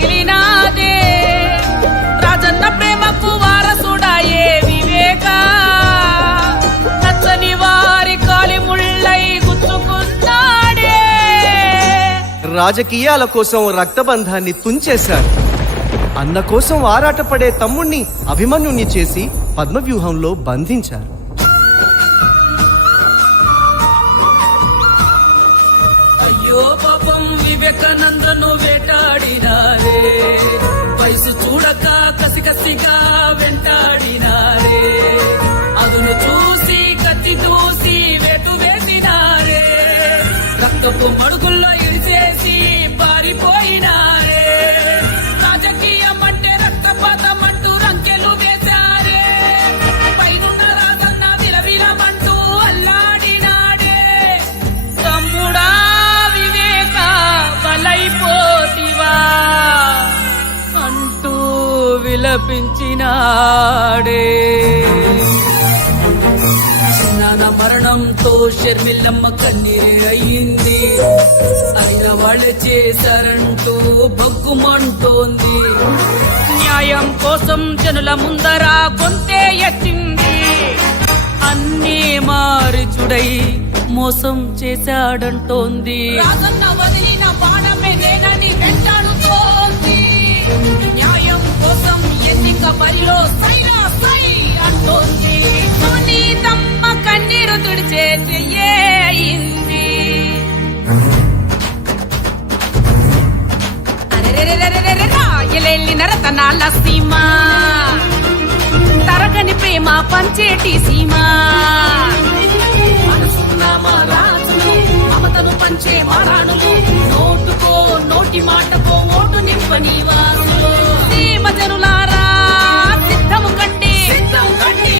రగిలినాదే రాజన్న ప్రేమకు వారసుడాయే వివేక నచ్చని వారి కాలి ముళ్ళై గుచ్చుకున్నాడే. రాజకీయాల కోసం రక్తబంధాన్ని తుంచేశారు. అన్న కోసం ఆరాటపడే తమ్ముణ్ణి అభిమన్యుణ్ణి చేసి పద్మవ్యూహంలో బంధించారు. అయ్యో పాపం వివేకానందను వేటాడినారే, వయసు చూడక కసికసిగా వెంటాడినారే, అదును చూసి కత్తి దూసి వేటు వేసినారే, రక్తపు మడుగుల్లో ఇడిచేసి పారిపోయినారే. రాజకీయం అంటే రక్తపాతం అంటూ రంకెలు వేశారే, పైనున్న రాజన్న విలవిలమంటూ అల్లాడినాడే. తమ్ముడా వివేక బలైపోతివా అంటూ విలపించినాడే. చిన్నాన మరణంతో షర్మిలమ్మ కన్నీరే అయ్యింది, అయిన వాళ్ళే చేశారంటూ బగ్గుమంటోంది. న్యాయం కోసం జనుల ముందర గొంతే ఎత్తింది, అన్నీ మారిచుడై మోసం చేశాడంటోంది. రాజన్న వదిలిన బాణమేదేనని వెంటాడుతోంది, న్యాయం కోసం ఎన్నిక బరిలో సైరా సై అంటోంది. నీ తమ్మ కన్నీరు తుడిచే చెయ్యింది. రాయలెల్లి నరతనాల సీమ, తరగని ప్రేమ పంచేటి సీమ, మమతను పంచే మారాణులు, నోటుకో నోటి మాటకో ఓటు నింపని